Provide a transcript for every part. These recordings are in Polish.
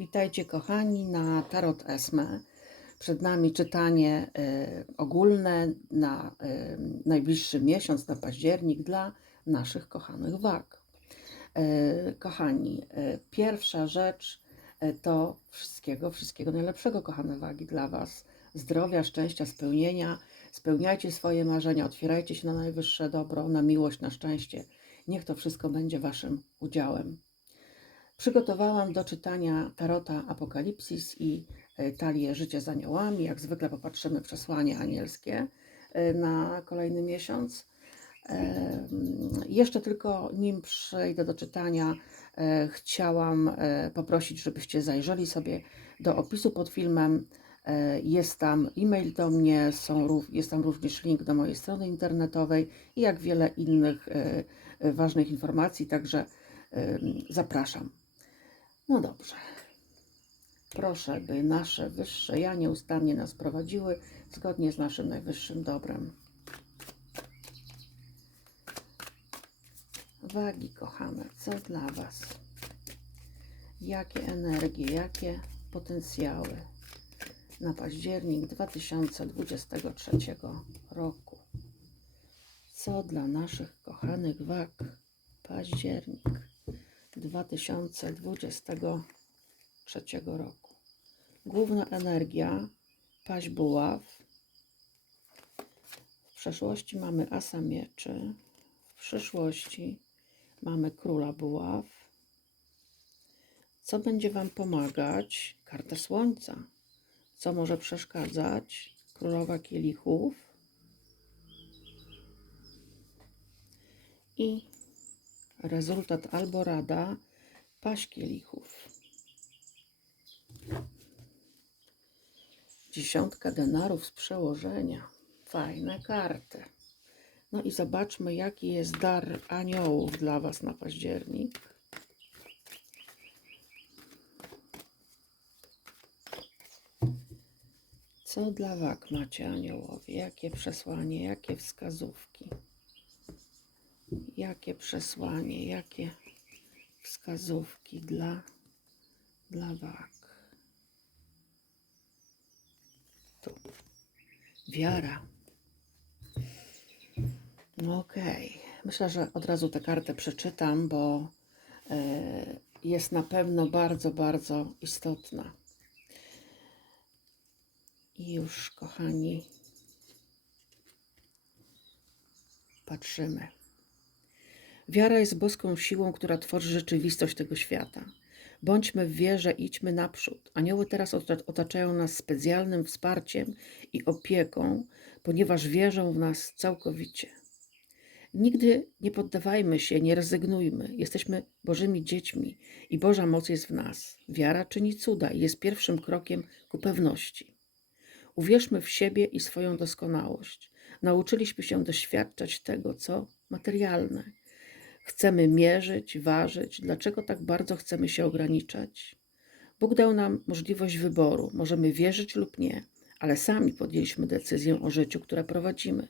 Witajcie kochani na Tarot Esme. Przed nami czytanie e, ogólne na e, najbliższy miesiąc, na październik dla naszych kochanych wag. E, kochani, pierwsza rzecz to wszystkiego, wszystkiego najlepszego, kochane wagi dla Was. Zdrowia, szczęścia, spełnienia. Spełniajcie swoje marzenia, otwierajcie się na najwyższe dobro, na miłość, na szczęście. Niech to wszystko będzie Waszym udziałem. Przygotowałam do czytania Tarota Apokalipsis i e, Talię Życie z Aniołami. Jak zwykle popatrzymy przesłanie anielskie e, na kolejny miesiąc. Jeszcze tylko nim przejdę do czytania, e, chciałam poprosić, żebyście zajrzeli sobie do opisu pod filmem. Jest tam e-mail do mnie, są, jest tam również link do mojej strony internetowej i jak wiele innych ważnych informacji, także zapraszam. No dobrze. Proszę, by nasze wyższe ja nieustannie nas prowadziły zgodnie z naszym najwyższym dobrem. Wagi, kochane, co dla Was? Jakie energie, jakie potencjały na październik 2023 roku? Co dla naszych kochanych wag? Październik 2023 roku. Główna energia paź buław. W przeszłości mamy asa mieczy. W przyszłości mamy króla buław. Co będzie Wam pomagać? Karta słońca. Co może przeszkadzać? Królowa kielichów. I rezultat albo rada paść kielichów. Dziesiątka denarów z przełożenia. Fajne karty. No i zobaczmy, jaki jest dar aniołów dla Was na październik. Co dla Wag macie aniołowie? Jakie przesłanie, jakie wskazówki? Jakie przesłanie, jakie wskazówki dla, dla wag? Tu. Wiara. No okej. Myślę, że od razu tę kartę przeczytam, bo e, jest na pewno bardzo, bardzo istotna. I już, kochani, patrzymy. Wiara jest boską siłą, która tworzy rzeczywistość tego świata. Bądźmy w wierze, idźmy naprzód. Anioły teraz ota- otaczają nas specjalnym wsparciem i opieką, ponieważ wierzą w nas całkowicie. Nigdy nie poddawajmy się, nie rezygnujmy. Jesteśmy Bożymi dziećmi i Boża moc jest w nas. Wiara czyni cuda i jest pierwszym krokiem ku pewności. Uwierzmy w siebie i swoją doskonałość. Nauczyliśmy się doświadczać tego, co materialne. Chcemy mierzyć, ważyć. Dlaczego tak bardzo chcemy się ograniczać? Bóg dał nam możliwość wyboru. Możemy wierzyć lub nie, ale sami podjęliśmy decyzję o życiu, które prowadzimy.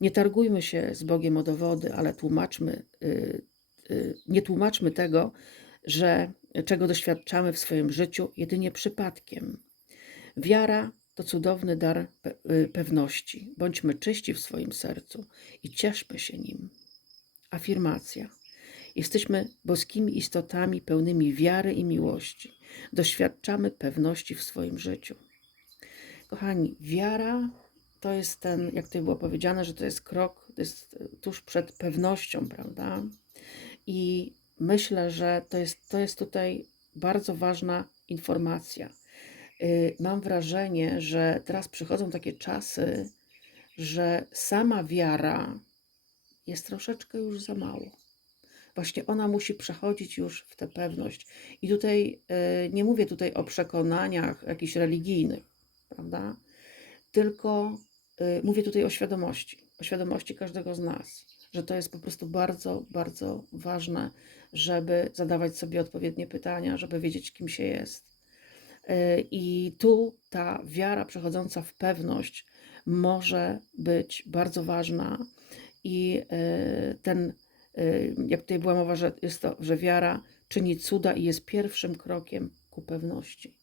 Nie targujmy się z Bogiem o dowody, ale tłumaczmy, y, y, nie tłumaczmy tego, że czego doświadczamy w swoim życiu jedynie przypadkiem. Wiara to cudowny dar pe- y, pewności. Bądźmy czyści w swoim sercu i cieszmy się nim. Afirmacja. Jesteśmy boskimi istotami pełnymi wiary i miłości. Doświadczamy pewności w swoim życiu. Kochani, wiara to jest ten, jak tutaj było powiedziane, że to jest krok, to jest tuż przed pewnością, prawda? I myślę, że to jest, to jest tutaj bardzo ważna informacja. Y, Mam wrażenie, że teraz przychodzą takie czasy, że sama wiara jest troszeczkę już za mało. Właśnie ona musi przechodzić już w tę pewność. I tutaj y, nie mówię tutaj o przekonaniach jakichś religijnych, prawda? Tylko y, mówię tutaj o świadomości, o świadomości każdego z nas, że to jest po prostu bardzo, bardzo ważne, żeby zadawać sobie odpowiednie pytania, żeby wiedzieć, kim się jest. Y, I tu ta wiara przechodząca w pewność może być bardzo ważna i y, ten, y, jak tutaj była mowa, że jest to, że wiara czyni cuda i jest pierwszym krokiem ku pewności.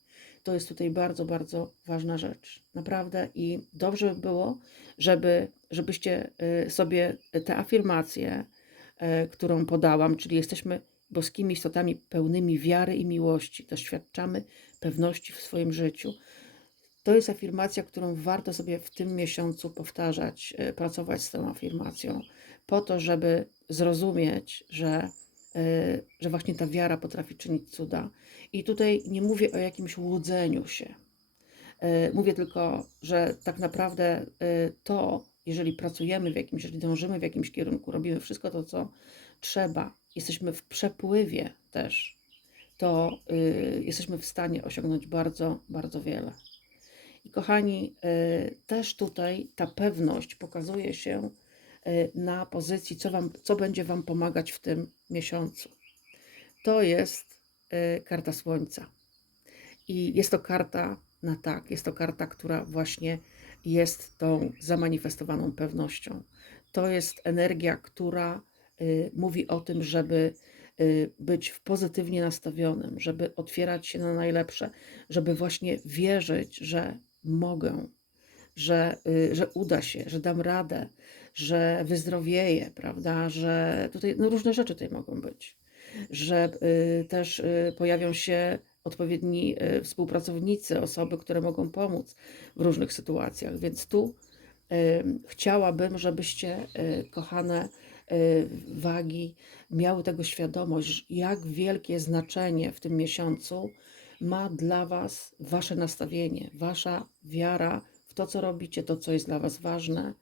To jest tutaj bardzo, bardzo ważna rzecz. Naprawdę i dobrze by było, żeby, żebyście y, sobie tę afirmację, e, którą podałam, czyli jesteśmy boskimi istotami pełnymi wiary i miłości, doświadczamy pewności w swoim życiu. To jest afirmacja, którą warto sobie w tym miesiącu powtarzać, e, pracować z tą afirmacją, po to, żeby zrozumieć, że, e, że właśnie ta wiara potrafi czynić cuda. I tutaj nie mówię o jakimś łudzeniu się. E, Mówię tylko, że tak naprawdę to, jeżeli pracujemy w jakimś, jeżeli dążymy w jakimś kierunku, robimy wszystko to, co trzeba, jesteśmy w przepływie też, to y, jesteśmy w stanie osiągnąć bardzo, bardzo wiele. I kochani, y, też tutaj ta pewność pokazuje się y, na pozycji, co, wam, co będzie Wam pomagać w tym miesiącu. To jest y, karta Słońca. I jest to karta na tak, jest to karta, która właśnie jest tą zamanifestowaną pewnością. To jest energia, która mówi o tym, żeby być w pozytywnie nastawionym, żeby otwierać się na najlepsze, żeby właśnie wierzyć, że mogę, że, y, że uda się, że dam radę, że wyzdrowieję, prawda? Że tutaj no różne rzeczy tutaj mogą być, że y, też y, pojawią się odpowiedni współpracownicy, osoby, które mogą pomóc w różnych sytuacjach. Więc tu chciałabym, żebyście, kochane wagi, miały tego świadomość, jak wielkie znaczenie w tym miesiącu ma dla Was Wasze nastawienie, Wasza wiara w to, co robicie, to, co jest dla Was ważne,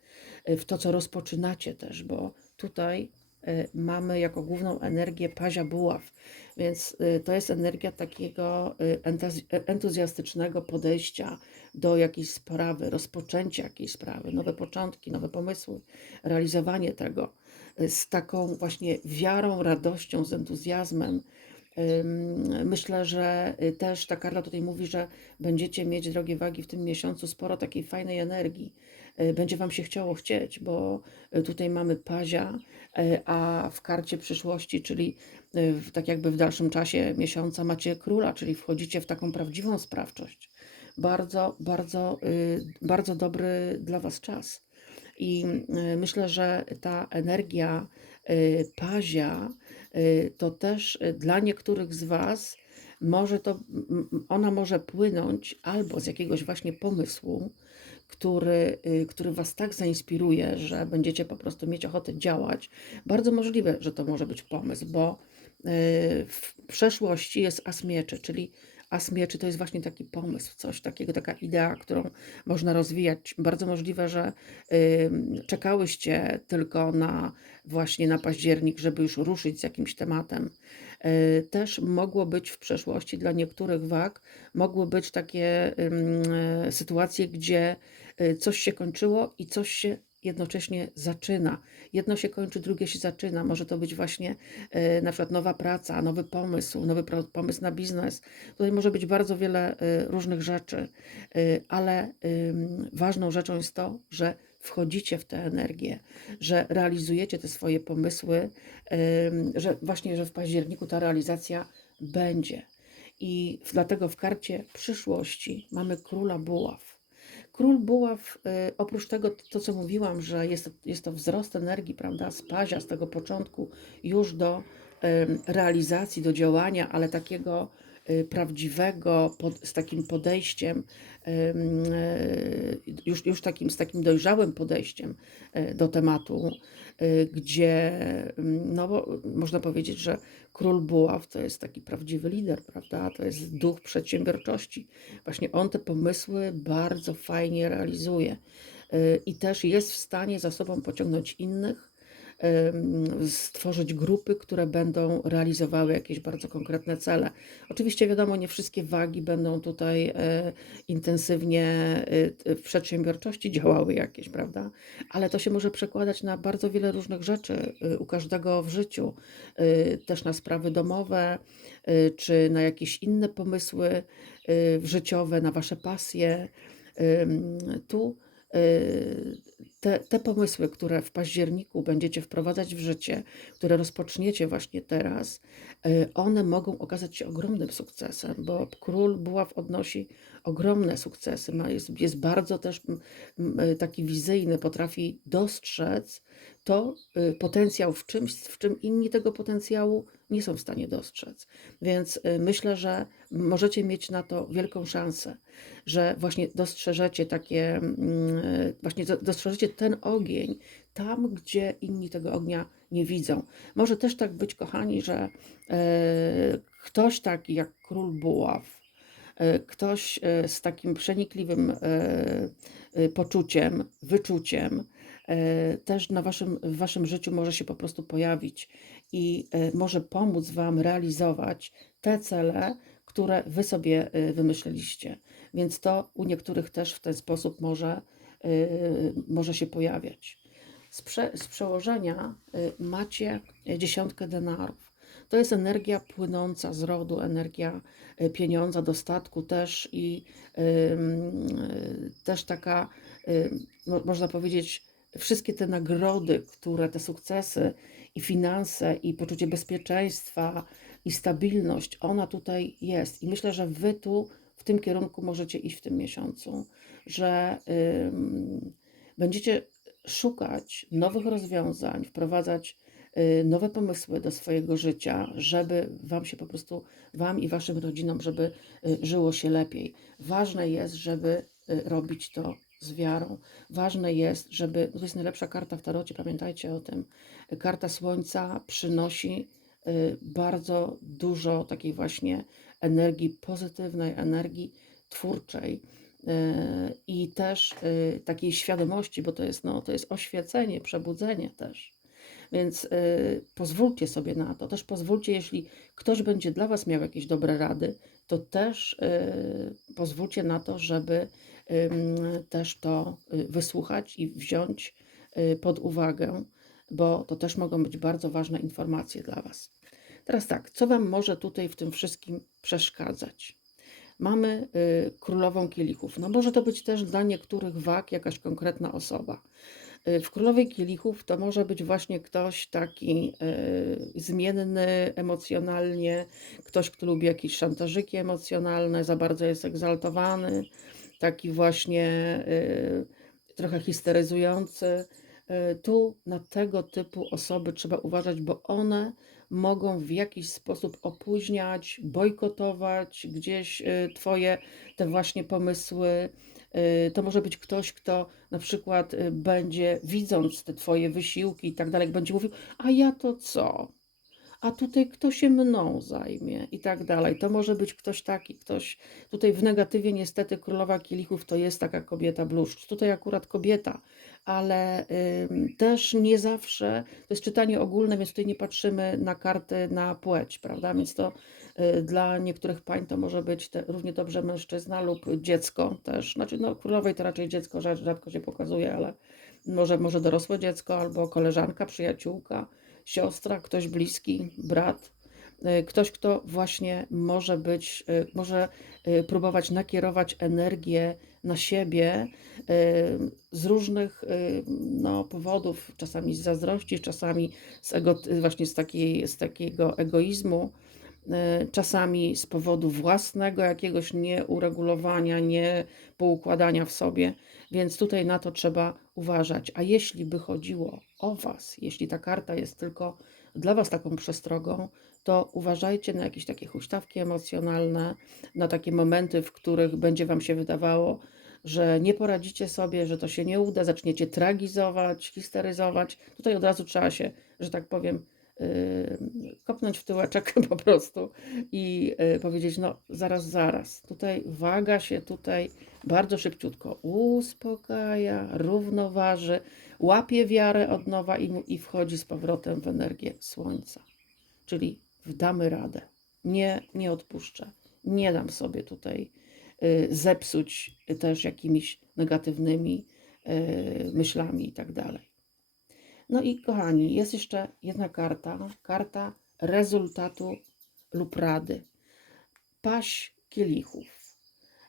y, w to, co rozpoczynacie też, bo tutaj y, mamy jako główną energię pazia buław, więc y, to jest energia takiego entuzjastycznego podejścia do jakiejś sprawy, rozpoczęcia jakiejś sprawy, nowe początki, nowe pomysły, realizowanie tego z taką właśnie wiarą, radością, z entuzjazmem. Myślę, że y, też ta karta tutaj mówi, że będziecie mieć, drogie wagi, w tym miesiącu sporo takiej fajnej energii. Y, Będzie Wam się chciało chcieć, bo y, tutaj mamy pazia, a w karcie przyszłości, czyli w, tak jakby w dalszym czasie miesiąca macie króla, czyli wchodzicie w taką prawdziwą sprawczość. Bardzo, bardzo, bardzo dobry dla Was czas. I myślę, że ta energia pazia to też y, dla niektórych z Was może to, ona może płynąć albo z jakiegoś właśnie pomysłu, który, y, który Was tak zainspiruje, że będziecie po prostu mieć ochotę działać. Bardzo możliwe, że to może być pomysł, bo y, w przeszłości jest as mieczy, czyli as mieczy to jest właśnie taki pomysł, coś takiego, taka idea, którą można rozwijać. Bardzo możliwe, że czekałyście tylko na właśnie na październik, żeby już ruszyć z jakimś tematem. Y, Też mogło być w przeszłości dla niektórych wag, mogły być takie e, sytuacje, gdzie y, coś się kończyło i coś się jednocześnie zaczyna. Jedno się kończy, drugie się zaczyna. Może to być właśnie y, na przykład nowa praca, nowy pomysł, nowy pomysł na biznes. Tutaj może być bardzo wiele y, różnych rzeczy, y, ale ważną rzeczą jest to, że wchodzicie w tę energię, że realizujecie te swoje pomysły, że właśnie, że w październiku ta realizacja będzie. I dlatego w karcie przyszłości mamy króla buław. Król buław, y, oprócz tego, to co mówiłam, że jest, jest to wzrost energii, prawda, z pazia, z tego początku już do realizacji, do działania, ale takiego prawdziwego, pod, z takim podejściem, em, y, już, już takim, z takim dojrzałym podejściem y, do tematu, y, gdzie, no można powiedzieć, że król buław to jest taki prawdziwy lider, prawda? To jest duch przedsiębiorczości. Właśnie on te pomysły bardzo fajnie realizuje y, i też jest w stanie za sobą pociągnąć innych, stworzyć grupy, które będą realizowały jakieś bardzo konkretne cele. Oczywiście wiadomo, nie wszystkie wagi będą tutaj e, intensywnie e, w przedsiębiorczości działały jakieś, prawda? Ale to się może przekładać na bardzo wiele różnych rzeczy e, u każdego w życiu, też na sprawy domowe, czy na jakieś inne pomysły życiowe, na wasze pasje. Tu te, te pomysły, które w październiku będziecie wprowadzać w życie, które rozpoczniecie właśnie teraz, y, one mogą okazać się ogromnym sukcesem, bo król buław odnosi ogromne sukcesy, ma, jest, jest bardzo też y, taki wizyjny, potrafi dostrzec to y, potencjał w czymś, w czym inni tego potencjału nie są w stanie dostrzec. Więc y, myślę, że możecie mieć na to wielką szansę, że właśnie dostrzeżecie takie, mm, y, właśnie do- dostrzeżecie ten ogień tam, gdzie inni tego ognia nie widzą. Może też tak być, kochani, że e, ktoś taki jak król buław, e, ktoś e, z takim przenikliwym poczuciem, wyczuciem, też na waszym, w waszym życiu może się po prostu pojawić i e, może pomóc wam realizować te cele, które wy sobie e, wymyśliliście. Więc to u niektórych też w ten sposób może, e, może się pojawiać. Z, prze, z przełożenia macie dziesiątkę denarów. To jest energia płynąca z rodu, energia pieniądza, dostatku też i też taka, mo- można powiedzieć, wszystkie te nagrody, które te sukcesy i finanse i poczucie bezpieczeństwa i stabilność, ona tutaj jest. I myślę, że wy tu w tym kierunku możecie iść w tym miesiącu, że będziecie szukać nowych rozwiązań, wprowadzać y, nowe pomysły do swojego życia, żeby Wam się po prostu, Wam i Waszym rodzinom, żeby y, żyło się lepiej. Ważne jest, żeby y, robić to z wiarą. Ważne jest, żeby, to jest najlepsza karta w tarocie, pamiętajcie o tym. Karta Słońca przynosi y, bardzo dużo takiej właśnie energii pozytywnej, energii twórczej e, i też e, takiej świadomości, bo to jest, no, to jest oświecenie, przebudzenie też. Więc pozwólcie sobie na to. Też pozwólcie, jeśli ktoś będzie dla Was miał jakieś dobre rady, to też e, pozwólcie na to, żeby też to y, wysłuchać i wziąć y, pod uwagę, bo to też mogą być bardzo ważne informacje dla Was. Teraz tak, co Wam może tutaj w tym wszystkim przeszkadzać? Mamy y, królową kielichów. No może to być też dla niektórych wag jakaś konkretna osoba. Y, W królowej kielichów to może być właśnie ktoś taki y, zmienny emocjonalnie, ktoś, kto lubi jakieś szantażyki emocjonalne, za bardzo jest egzaltowany, taki właśnie y, trochę histeryzujący. Tu na tego typu osoby trzeba uważać, bo one mogą w jakiś sposób opóźniać, bojkotować gdzieś Twoje te właśnie pomysły. Y, To może być ktoś, kto na przykład y, będzie, widząc te Twoje wysiłki i tak dalej, będzie mówił: A ja to co? A tutaj kto się mną zajmie i tak dalej. To może być ktoś taki, ktoś tutaj w negatywie niestety królowa kielichów to jest taka kobieta bluszcz. Tutaj akurat kobieta, ale ym, też nie zawsze, to jest czytanie ogólne, więc tutaj nie patrzymy na karty na płeć, prawda? Więc to y, dla niektórych pań to może być te, równie dobrze mężczyzna lub dziecko też. Znaczy no królowej to raczej dziecko rzad- rzadko się pokazuje, ale może, może dorosłe dziecko albo koleżanka, przyjaciółka siostra, ktoś bliski, brat, y, ktoś, kto właśnie może być, y, może y, próbować nakierować energię na siebie y, z różnych y, no, powodów, czasami z zazdrości, czasami z ego, właśnie z, takiej, z takiego egoizmu, y, czasami z powodu własnego jakiegoś nieuregulowania, nie poukładania w sobie, więc tutaj na to trzeba uważać. A jeśli by chodziło o Was, jeśli ta karta jest tylko dla Was taką przestrogą, to uważajcie na jakieś takie huśtawki emocjonalne, na takie momenty, w których będzie Wam się wydawało, że nie poradzicie sobie, że to się nie uda, zaczniecie tragizować, histeryzować. Tutaj od razu trzeba się, że tak powiem, kopnąć w tyłeczek po prostu i yy, powiedzieć, no zaraz, zaraz, tutaj waga się tutaj bardzo szybciutko uspokaja, równoważy, łapie wiarę od nowa i, i wchodzi z powrotem w energię słońca. Czyli damy radę. Nie, nie odpuszczę. Nie dam sobie tutaj y, zepsuć też jakimiś negatywnymi y, myślami i tak dalej. No i kochani, jest jeszcze jedna karta, karta rezultatu lub rady. Paść kielichów.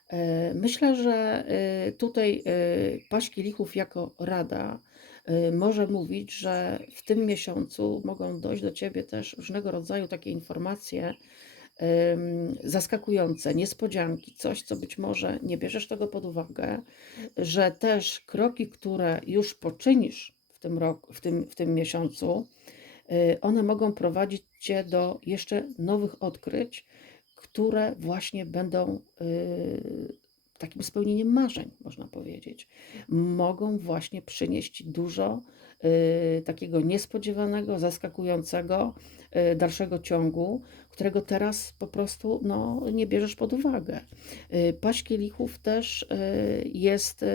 E, myślę, że, y, tutaj, y, paść kielichów jako rada, może mówić, że w tym miesiącu mogą dojść do ciebie też różnego rodzaju takie informacje, zaskakujące, niespodzianki, coś, co być może nie bierzesz tego pod uwagę, że też kroki, które już poczynisz w tym roku w tym w tym miesiącu, y, one mogą prowadzić cię do jeszcze nowych odkryć, które właśnie będą, y, takim spełnieniem marzeń, można powiedzieć. Mogą właśnie przynieść dużo, y, takiego niespodziewanego, zaskakującego, y, dalszego ciągu, którego teraz po prostu, no, nie bierzesz pod uwagę. Y, paść kielichów też, jest,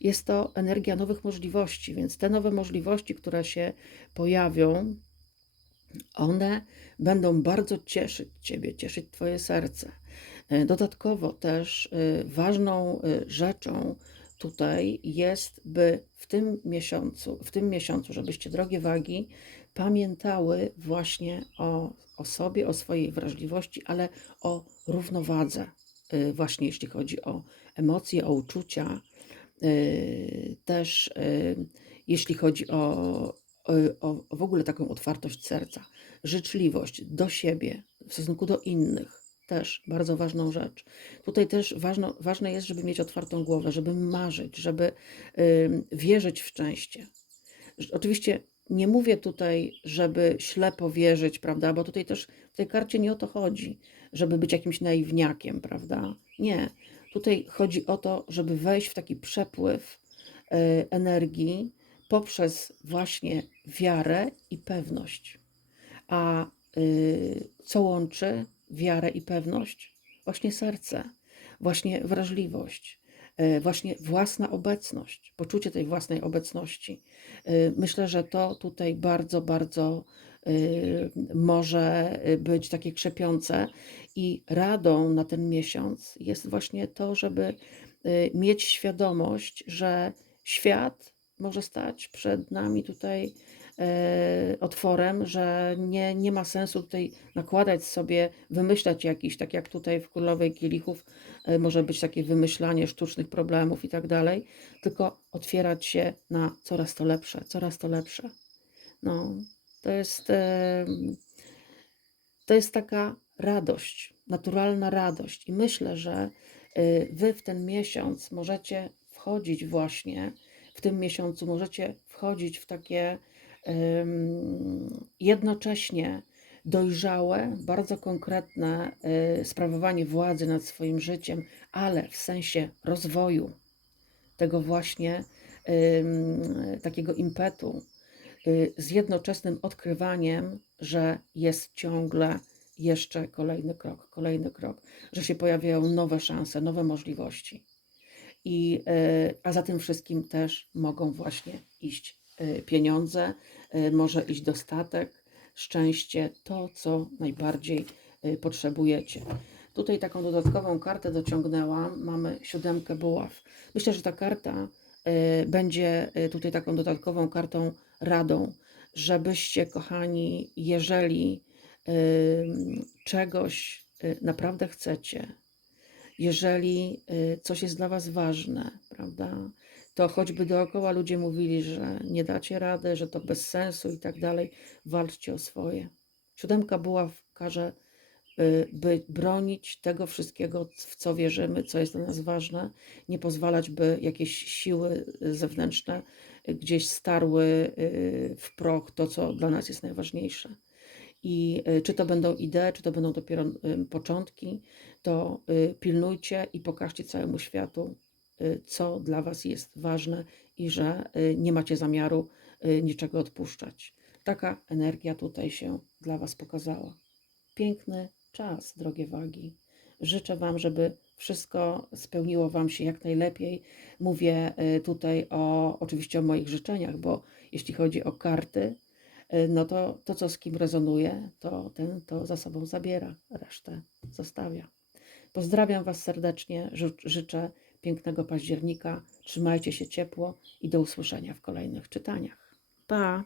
jest to energia nowych możliwości, więc te nowe możliwości, które się pojawią, one będą bardzo cieszyć ciebie, cieszyć twoje serce. E, dodatkowo też, y, ważną, y, rzeczą tutaj jest, by w tym miesiącu w tym miesiącu, żebyście, drogie wagi, pamiętały właśnie o o sobie, o swojej wrażliwości, ale o równowadze, właśnie jeśli chodzi o emocje, o uczucia, też, jeśli chodzi o y, o w ogóle taką otwartość serca, życzliwość do siebie, w stosunku do innych, też bardzo ważną rzecz. Tutaj też ważno ważne jest, żeby mieć otwartą głowę, żeby marzyć, żeby, ym, wierzyć w szczęście. Oczywiście nie mówię tutaj, żeby ślepo wierzyć, prawda, bo tutaj też w tej karcie nie o to chodzi, żeby być jakimś naiwniakiem, prawda. Nie. Tutaj chodzi o to, żeby wejść w taki przepływ, y, energii poprzez właśnie wiarę i pewność. A, y, co łączy wiarę i pewność? Właśnie serce, właśnie wrażliwość, y, właśnie własna obecność, poczucie tej własnej obecności. Y, myślę, że to tutaj bardzo, bardzo, y, może, być takie krzepiące i radą na ten miesiąc jest właśnie to, żeby, mieć świadomość, że świat może stać przed nami tutaj, e, otworem, że nie nie ma sensu tutaj nakładać sobie, wymyślać jakichś, tak jak tutaj w Królowej Kielichów, e, może być takie wymyślanie sztucznych problemów i tak dalej, tylko otwierać się na coraz to lepsze, coraz to lepsze. No, to jest, em, to jest taka radość, naturalna radość i myślę, że, wy w ten miesiąc możecie wchodzić właśnie w tym miesiącu możecie wchodzić w takie, jednocześnie dojrzałe, bardzo konkretne, y, sprawowanie władzy nad swoim życiem, ale w sensie rozwoju, tego właśnie, takiego impetu, y, z jednoczesnym odkrywaniem, że jest ciągle jeszcze kolejny krok, kolejny krok, że się pojawiają nowe szanse, nowe możliwości. I, y, a za tym wszystkim też mogą właśnie iść, y, pieniądze, może iść dostatek, szczęście, to, co najbardziej, y, potrzebujecie. Tutaj taką dodatkową kartę dociągnęłam, mamy siódemkę buław. Myślę, że ta karta, y, będzie, y, tutaj taką dodatkową kartą radą, żebyście, kochani, jeżeli, czegoś, y, naprawdę chcecie, jeżeli, y, coś jest dla was ważne, prawda, to choćby dookoła ludzie mówili, że nie dacie rady, że to bez sensu i tak dalej, walczcie o swoje. Siódemka buław każe, y, by bronić tego wszystkiego, w co wierzymy, co jest dla nas ważne, nie pozwalać, by jakieś siły, y, zewnętrzne, y, gdzieś starły, w proch to, co dla nas jest najważniejsze. I, czy to będą idee, czy to będą dopiero, początki, to, pilnujcie i pokażcie całemu światu, co dla was jest ważne i że, y, nie macie zamiaru, y, niczego odpuszczać. Taka energia tutaj się dla was pokazała. Piękny czas, drogie wagi. Życzę wam, żeby wszystko spełniło wam się jak najlepiej. Mówię, y, tutaj o oczywiście o moich życzeniach, bo jeśli chodzi o karty, y, no to to, co z kim rezonuje, to ten to za sobą zabiera, resztę zostawia. Pozdrawiam was serdecznie, ży życzę pięknego października, trzymajcie się ciepło i do usłyszenia w kolejnych czytaniach. Pa!